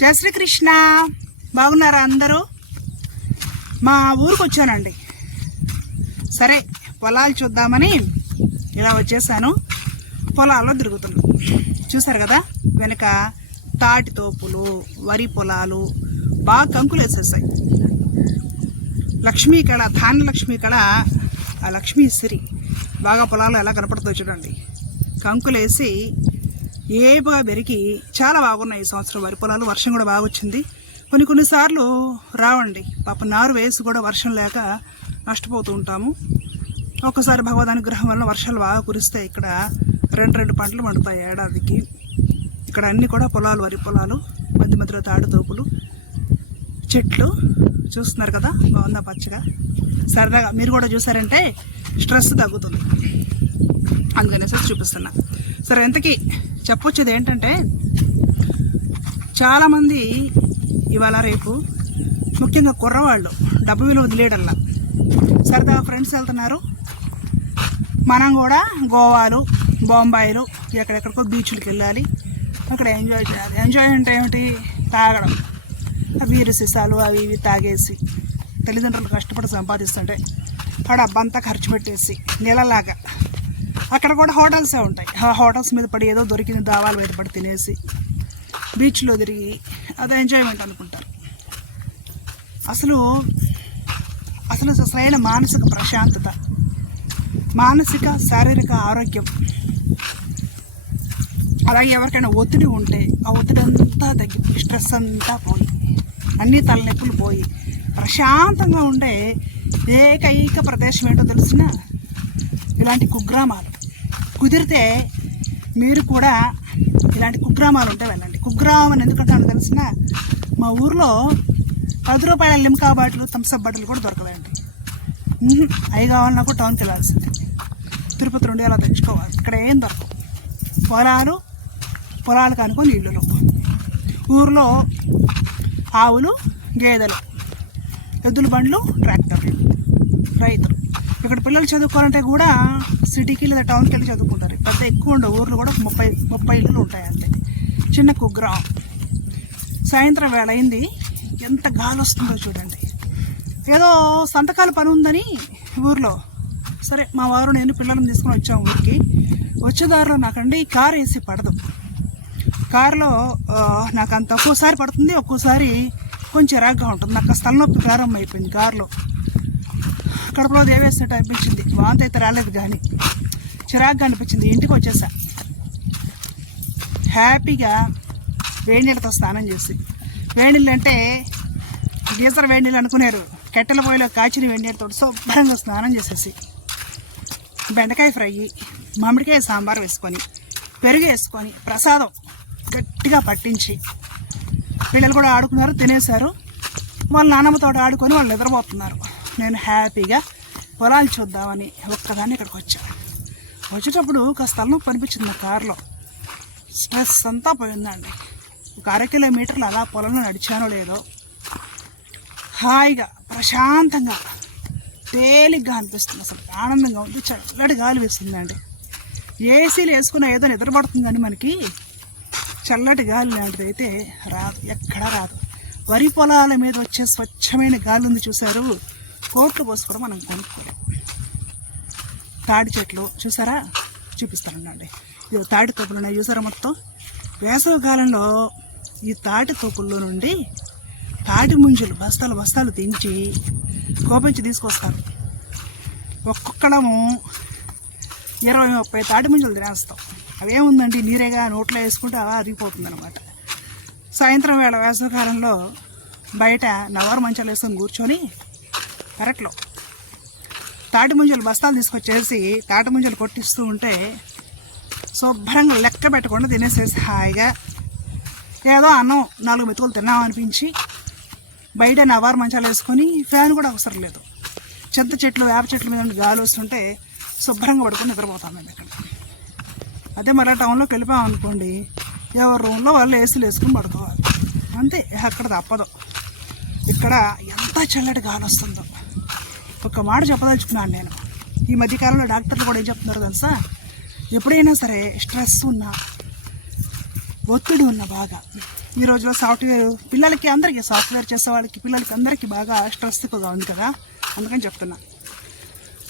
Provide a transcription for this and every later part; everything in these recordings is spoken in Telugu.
జయ శ్రీకృష్ణ. బాగున్నారా అందరూ? మా ఊరికి వచ్చానండి. సరే పొలాలు చూద్దామని ఇలా వచ్చేసాను. పొలాల్లో తిరుగుతున్నాను చూసారు కదా వెనక తాటి తోపులు వరి పొలాలు బాగా కంకులు వేసేసాయి. లక్ష్మీ కళ ధాన్య లక్ష్మీ కళ ఆ లక్ష్మీ సిరి. బాగా పొలాల్లో ఎలా కనపడుతుందో చూడండి. కంకులు వేసి ఏపుగా పెరిగి చాలా బాగున్నాయి ఈ సంవత్సరం వరి పొలాలు. వర్షం కూడా బాగా వచ్చింది. కొన్ని కొన్నిసార్లు రావండి. పాప నారు వేసి కూడా వర్షం లేక నష్టపోతూ ఉంటాము. ఒక్కసారి భగవద్ అనుగ్రహం వల్ల వర్షాలు బాగా కురిస్తాయి. ఇక్కడ రెండు రెండు పంటలు పండుతాయి ఏడాదికి. ఇక్కడ అన్నీ కూడా పొలాలు వరి పొలాలు మధ్య మధ్యలో తాడు తోపులు చెట్లు చూస్తున్నారు కదా. బాగుందా పచ్చగా? సరదాగా మీరు కూడా చూసారంటే స్ట్రెస్ తగ్గుతుంది. అందుకనేసి చూపిస్తున్నా. సరే ఇంతకీ చెప్పొచ్చేది ఏంటంటే చాలామంది ఇవాళ రేపు ముఖ్యంగా కుర్రవాళ్ళు డబ్బు విలువ వదిలేయడల్లా సరదాగా ఫ్రెండ్స్ వెళ్తున్నారు. మనం కూడా గోవాలు బొంబాయిలు ఎక్కడెక్కడికో బీచ్లకు వెళ్ళాలి. అక్కడ ఎంజాయ్ చేయాలి. ఎంజాయ్ అంటే ఏమిటి? తాగడం. వీరు సీసాలు అవి ఇవి తాగేసి తల్లిదండ్రులు కష్టపడి సంపాదిస్తుంటే అక్కడ అబ్బంతా ఖర్చు పెట్టేసి నీళ్ళలాగా అక్కడ కూడా హోటల్సే ఉంటాయి. ఆ హోటల్స్ మీద పడి ఏదో దొరికింది దావాలు మీద పడి తినేసి బీచ్లో తిరిగి అది ఎంజాయ్మెంట్ అనుకుంటారు. అసలు అసలు సరైన మానసిక ప్రశాంతత మానసిక శారీరక ఆరోగ్యం. అలాగే ఎవరికైనా ఒత్తిడి ఉంటే ఆ ఒత్తిడి అంతా తగ్గి స్ట్రెస్ అంతా పోయి అన్ని తలనొప్పులు పోయి ప్రశాంతంగా ఉండే ఏకైక ప్రదేశం ఏంటో తెలిసిన ఇలాంటి కుగ్రామాలు. కుదిరితే మీరు కూడా ఇలాంటి కుగ్రామాలు ఉంటే వెళ్ళండి. కుగ్రామం అని ఎందుకంటానో తెలిసిన మా ఊర్లో పది రూపాయల లిమ్కా బాటిల్ థమ్స్అప్ బాటిల్ కూడా దొరకలేండి అవి కావాలన్నా కూడా టౌన్కి వెళ్ళాల్సిందే. తిరుపతి రెండు అలా తెచ్చుకోవాలి? ఇక్కడ ఏం దొరకవు. పొలాలు పొలాలకు అనుకుని నీళ్ళు ఊర్లో ఆవులు గేదెలు ఎద్దుల బండ్లు ట్రాక్టర్లు. రైతులు. ఇక్కడ పిల్లలు చదువుకోవాలంటే కూడా సిటీకి లేదా టౌన్కి వెళ్ళి చదువుకుంటారు. పెద్ద ఎక్కువ ఉండవు ఊర్లు కూడా ముప్పై ముప్పై ఇల్లులు ఉంటాయి అంతే. చిన్న కుగ్రామం సాయంత్రం వేళ అయింది. ఎంత గాలి వస్తుందో చూడండి. ఏదో సంతకాల పని ఉందని ఊర్లో. సరే మా వారు నేను పిల్లల్ని తీసుకొని వచ్చాము ఊరికి. వచ్చేదారిలో నాకండి కారు వేసి పడదు. కారులో నాకు అంత ఒక్కోసారి పడుతుంది ఒక్కోసారి కొంచెం చిరాగ్గా ఉంటుంది. నాకు ఆ స్థలం నొప్పి ప్రారంభం అయిపోయింది కారులో. కడుపులో దేవేసినట్టు అనిపించింది. వాంతి అయితే రాలేదు కానీ చిరాగ్గా అనిపించింది. ఇంటికి వచ్చేసా. హ్యాపీగా వేడి నీళ్ళతో స్నానం చేసి. వేడి నీళ్ళు అంటే గీజర్ వేడి నీళ్ళు అనుకున్నారు కట్టెల పొయ్యిలో కాచిన వేడి నీళ్ళతో శుభ్రంగా స్నానం చేసేసి బెండకాయ ఫ్రై మామిడికాయ సాంబార్ వేసుకొని పెరుగు వేసుకొని ప్రసాదం గట్టిగా పట్టించి పిల్లలు కూడా ఆడుకున్నారు తినేశారు. వాళ్ళ నాన్నమ్మతో ఆడుకొని వాళ్ళు నిద్రపోతున్నారు. నేను హ్యాపీగా పొలాలు చూద్దామని ఒక్కదాన్ని ఇక్కడికి వచ్చా. వచ్చేటప్పుడు కాస్త తలనొప్పి అనిపించింది నా కారులో. స్ట్రెస్ అంతా పోయిందండి. ఒక అర కిలోమీటర్లు అలా పొలంలో నడిచానో లేదో. హాయిగా ప్రశాంతంగా తేలిగ్గా అనిపిస్తుంది. అసలు ఆనందంగా ఉంది. చల్లటి గాలి వేస్తుందండి. ఏసీలు వేసుకున్న ఏదో నిద్రపడుతుంది కానీ మనకి చల్లటి గాలి లాంటిది అయితే రాదు. ఎక్కడా రాదు. వరి పొలాల మీద వచ్చే స్వచ్ఛమైన గాలి ఉంది చూసారు కోట్లు పోసుకోవడం మనం కొనుక్కోలేం తాడి చెట్లు చూసారా? చూపిస్తానండి ఇది తాటి తోపులు ఉన్నాయి చూసారా మొత్తం? వేసవి కాలంలో ఈ తాటి తోపుల్లో నుండి తాటి ముంజులు బస్తాలు బస్తాలు తెంచి కోపించి తీసుకొస్తారు. ఒక్కొక్కడము ఇరవై ముప్పై తాటి ముంజలు తినేస్తాం. అవేముందండి? నీరేగా నోట్లో వేసుకుంటే అలా అరిగిపోతుంది అనమాట సాయంత్రం వేళ వేసవకాలంలో బయట నవారు మంచాలు వేసుకొని కూర్చొని పెరట్లో. తాటి ముంజలు బస్తాలు తీసుకొచ్చేసి తాటి ముంజలు కొట్టిస్తూ ఉంటే శుభ్రంగా లెక్క పెట్టకుండా తినేసేసి హాయిగా ఏదో అన్నం నాలుగు మెతుకులు తిన్నాం అనిపించి బయట నవారు మంచాలు వేసుకొని ఫ్యాన్ కూడా అవసరం లేదు. చెత్త చెట్లు వేప చెట్ల మీద గాలి వస్తుంటే శుభ్రంగా పడుకొని నిద్రపోతాం మేము ఇక్కడ. అదే మళ్ళీ టౌన్లోకి వెళ్ళిపోయాం అనుకోండి ఎవరి రూమ్లో వాళ్ళు ఏసీలు వేసుకుని పడుకోవాలి. అంతే అక్కడ తప్పదు. ఇక్కడ ఎంత చల్లటి గాలి వస్తుందో. ఒక మాట చెప్పదలుచుకున్నాను నేను. ఈ మధ్యకాలంలో డాక్టర్లు కూడా ఏం చెప్తున్నారు తెలుసా? ఎప్పుడైనా సరే స్ట్రెస్ ఉన్నా ఒత్తిడి ఉన్న బాగా. ఈ రోజులో సాఫ్ట్వేర్ పిల్లలకి అందరికీ సాఫ్ట్వేర్ చేసే వాళ్ళకి పిల్లలకి అందరికీ బాగా స్ట్రెస్ ఎక్కువగా ఉంది కదా? అందుకని చెప్తున్నా.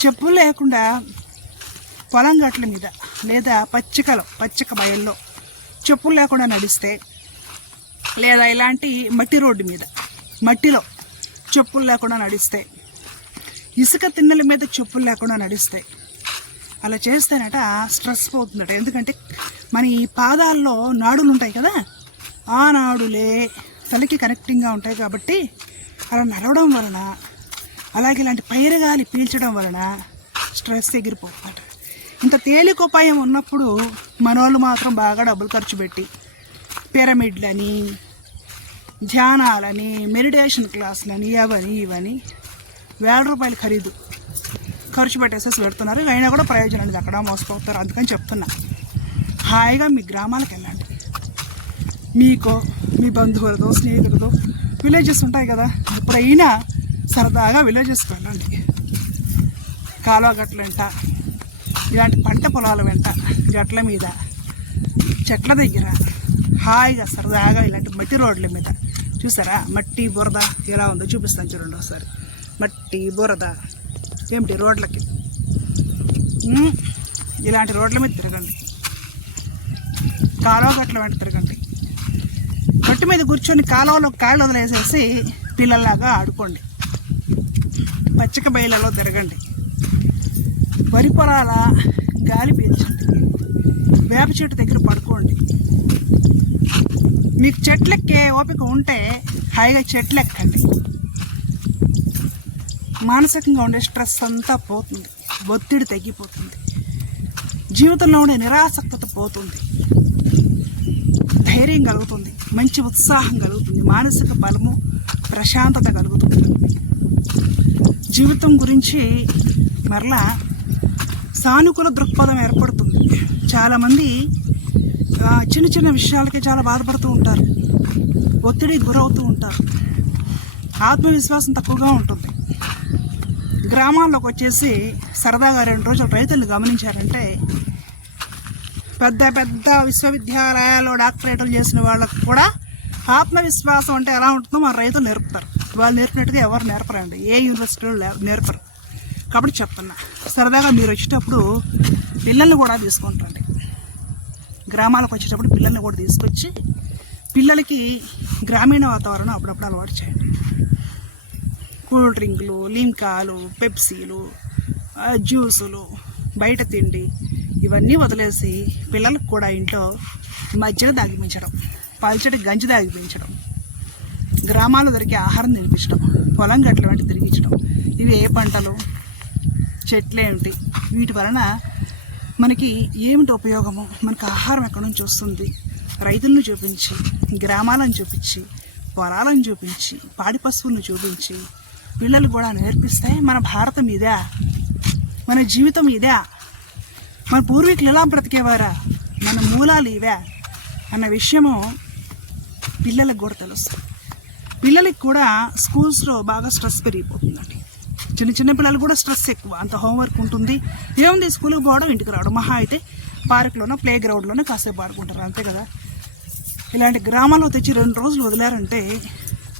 చెప్పులు లేకుండా పొలం గట్ల మీద లేదా పచ్చికలో పచ్చిక బయల్లో చెప్పులు లేకుండా నడిస్తే లేదా ఇలాంటి మట్టి రోడ్డు మీద మట్టిలో చెప్పులు లేకుండా నడిస్తే ఇసుక తిన్నెల మీద చెప్పులు లేకుండా నడుస్తాయి. అలా చేస్తేనట స్ట్రెస్ పోతుందట. ఎందుకంటే మన ఈ పాదాల్లో నాడులు ఉంటాయి కదా ఆ నాడులే తలకి కనెక్టింగ్గా ఉంటాయి కాబట్టి అలా నడవడం వలన అలాగే ఇలాంటి పైరగాలి పీల్చడం వలన స్ట్రెస్ ఎగిరిపోతుందట. ఇంత తేలిక ఉపాయం ఉన్నప్పుడు మనోళ్ళు మాత్రం బాగా డబ్బులు ఖర్చు పెట్టి పిరమిడ్లని ధ్యానాలని మెడిటేషన్ క్లాసులని అవని ఇవని వేల రూపాయలు ఖరీదు. ఖర్చు పెట్టేసేసి పెడుతున్నారు. అయినా కూడా ప్రయోజనం లేదు. అక్కడ మోసపోతారు. అందుకని చెప్తున్నా. హాయిగా మీ గ్రామాలకు వెళ్ళండి. మీకో మీ బంధువులతో స్నేహితులతో విలేజెస్ ఉంటాయి కదా. ఎప్పుడైనా సరదాగా విలేజెస్కి వెళ్ళండి. కాలువ గట్ల వెంట ఇలాంటి పంట పొలాల వెంట గట్ల మీద చెట్ల దగ్గర హాయిగా సరదాగా ఇలాంటి మట్టి రోడ్ల మీద చూసారా? మట్టి బురద ఎలా ఉందో చూపిస్తాను చూడండి ఒకసారి. మట్టి బురద ఏమిటి రోడ్లకి? ఇలాంటి రోడ్ల మీద తిరగండి. కాలువ గట్ల వెంట తిరగండి. మట్టి మీద కూర్చొని కాలువలో కాయలు వదిలేసేసి పిల్లల్లాగా ఆడుకోండి. పచ్చిక బయలలో తిరగండి. వరి పొలాల గాలి పీల్చండి. వేప చెట్టు దగ్గర పడుకోండి. మీకు చెట్లెక్కే ఓపిక ఉంటే హాయిగా చెట్లు ఎక్కండి మానసికంగా ఉండే స్ట్రెస్ అంతా పోతుంది. ఒత్తిడి తగ్గిపోతుంది. జీవితంలో ఉండే నిరాసక్తత పోతుంది. ధైర్యం కలుగుతుంది. మంచి ఉత్సాహం కలుగుతుంది. మానసిక బలము ప్రశాంతత కలుగుతుంది. జీవితం గురించి మరలా సానుకూల దృక్పథం ఏర్పడుతుంది. చాలామంది చిన్న చిన్న విషయాలకి చాలా బాధపడుతూ ఉంటారు. ఒత్తిడికి గురవుతూ ఉంటారు. ఆత్మవిశ్వాసం తక్కువగా ఉంటుంది. గ్రామాల్లోకి వచ్చేసి సరదాగా రెండు రోజులు రైతులు గమనించారంటే పెద్ద పెద్ద విశ్వవిద్యాలయాల్లో డాక్టరేట్లు చేసిన వాళ్ళకు కూడా ఆత్మవిశ్వాసం అంటే ఎలా ఉంటుందో మన రైతులు నేర్పుతారు. వాళ్ళు నేర్పినట్టుగా ఎవరు నేర్పరండి. ఏ యూనివర్సిటీలో నేర్పరు. కాబట్టి చెప్తున్నా. సరదాగా మీరు వచ్చేటప్పుడు పిల్లల్ని కూడా తీసుకుంటారండి. గ్రామాలకు వచ్చేటప్పుడు పిల్లల్ని కూడా తీసుకొచ్చి పిల్లలకి గ్రామీణ వాతావరణం అప్పుడప్పుడు అలవాటు చేయండి. కూల్ డ్రింకులు లింకాలు పెప్సీలు జ్యూసులు బయట తిండి ఇవన్నీ వదిలేసి పిల్లలకు కూడా ఇంట్లో మధ్యలో దాగిపించడం పల్చడి గంజి దాగిపించడం గ్రామాల్లో దొరికే ఆహారం తినిపించడం పొలం గట్ల వెంట తిరిగించడం ఇవి ఏ పంటలు? చెట్లు ఏమిటి? వీటి వలన మనకి ఏమిటి ఉపయోగము? మనకు ఆహారం ఎక్కడి నుంచి వస్తుంది? రైతులను చూపించి గ్రామాలను చూపించి పొలాలను చూపించి పాడి పశువులను చూపించి పిల్లలు కూడా నేర్పిస్తాయి మన భారతం ఇదే. మన జీవితం ఇదే. మన పూర్వీకులు ఎలా బ్రతికేవారా? మన మూలాలు ఇవే అన్న విషయము పిల్లలకు కూడా తెలుస్తుంది పిల్లలకి కూడా స్కూల్స్లో బాగా స్ట్రెస్ పెరిగిపోతుందండి. చిన్న చిన్న పిల్లలు కూడా స్ట్రెస్ ఎక్కువ. అంత హోంవర్క్ ఉంటుంది. ఏముంది? స్కూల్కి పోవడం ఇంటికి రావడం. మహా అయితే పార్క్లోనో ప్లే గ్రౌండ్లోనో కాసేపు ఆడుకుంటారు. అంతే కదా? ఇలాంటి గ్రామాల్లో తెచ్చి రెండు రోజులు వదిలారంటే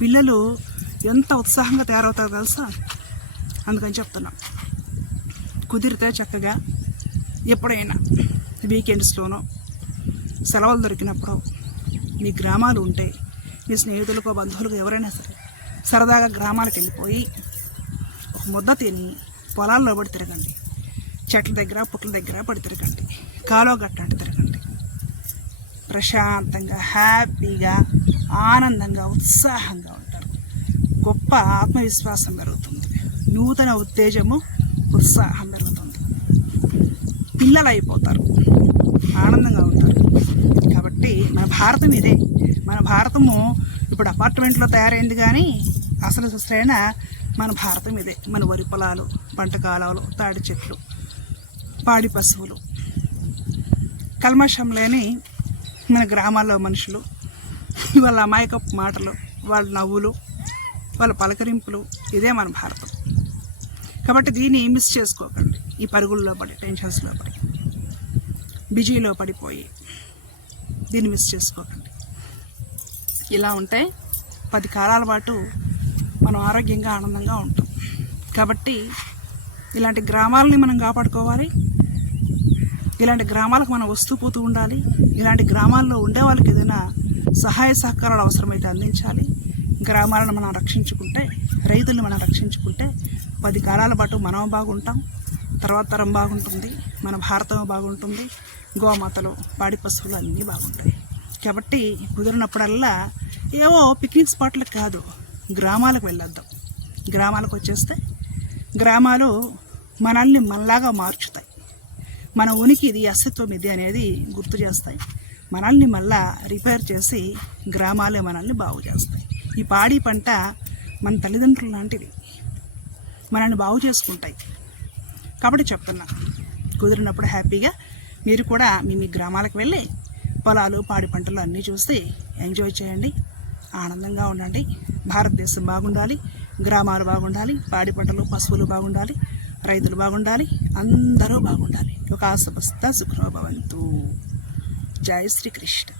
పిల్లలు ఎంత ఉత్సాహంగా తయారవుతారో తెలుసా? అందుకని చెప్తున్నాం. కుదిరితే చక్కగా ఎప్పుడైనా వీకెండ్స్లోనో సెలవులు దొరికినప్పుడు మీ గ్రామాలు ఉంటే మీ స్నేహితులకో బంధువులకు ఎవరైనా సరే సరదాగా గ్రామాలకు వెళ్ళిపోయి ఒక ముద్ద తిని పొలాల్లో పడి తిరగండి. చెట్ల దగ్గర పుట్ల దగ్గర పడి తిరగండి. కాలువ గట్టంటే తిరగండి. ప్రశాంతంగా హ్యాపీగా ఆనందంగా ఉత్సాహంగా ఉంది గొప్ప ఆత్మవిశ్వాసం పెరుగుతుంది. నూతన ఉత్తేజము ఉత్సాహం పెరుగుతుంది. పిల్లలు అయిపోతారు ఆనందంగా ఉంటారు. కాబట్టి మన భారతం ఇదే. మన భారతము ఇప్పుడు అపార్ట్మెంట్లో తయారైంది కానీ అసలు సరైన మన భారతం ఇదే. మన వరి పొలాలు పంట కాలువలు తాడి చెట్లు పాడి పశువులు. కల్మషం లేని మన గ్రామాల్లో మనుషులు వాళ్ళ అమాయకపు మాటలు వాళ్ళ నవ్వులు వాళ్ళ పలకరింపులు ఇదే మన భారతం. కాబట్టి దీన్ని మిస్ చేసుకోకండి. ఈ పరుగుల్లో పడి టెన్షన్స్లో పడి బిజీలో పడిపోయి దీన్ని మిస్ చేసుకోకండి. ఇలా ఉంటే పది కాలాల పాటు మనం ఆరోగ్యంగా ఆనందంగా ఉంటాం. కాబట్టి ఇలాంటి గ్రామాలని మనం కాపాడుకోవాలి. ఇలాంటి గ్రామాలకు మనం వస్తూ పోతూ ఉండాలి. ఇలాంటి గ్రామాల్లో ఉండే వాళ్ళకి ఏదైనా సహాయ సహకారాలు అవసరమైతే అందించాలి. గ్రామాలను మనం రక్షించుకుంటే రైతులను మనం రక్షించుకుంటే పది కాలాల పాటు మనం బాగుంటాం తర్వాత తరం బాగుంటుంది మన భారతం బాగుంటుంది గోమాతలు పాడి పశువులు అన్నీ బాగుంటాయి. కాబట్టి కుదిరినప్పుడల్లా ఏవో పిక్నిక్ స్పాట్లకు కాదు గ్రామాలకు వెళ్ళొద్దాం. గ్రామాలకు వచ్చేస్తే గ్రామాలు మనల్ని మనలాగా మార్చుతాయి. మన ఉనికి ఇది అస్తిత్వం ఇది అనేది గుర్తు చేస్తాయి. మనల్ని మళ్ళా రిపేర్ చేసి గ్రామాలే మనల్ని బాగు చేస్తాయి. ఈ పాడి పంట మన తల్లిదండ్రులు లాంటిది. మనల్ని బాగు చేసుకుంటాయి. కాబట్టి చెప్తున్నా కుదిరినప్పుడు హ్యాపీగా మీరు కూడా మీ మీ గ్రామాలకు వెళ్ళి పొలాలు పాడి పంటలు అన్నీ చూసి ఎంజాయ్ చేయండి. ఆనందంగా ఉండండి. భారతదేశం బాగుండాలి. గ్రామాలు బాగుండాలి. పాడి పంటలు పశువులు బాగుండాలి. రైతులు బాగుండాలి. అందరూ బాగుండాలి. ఒక ఆశపస్త సుఖభవంతు జై శ్రీకృష్ణ.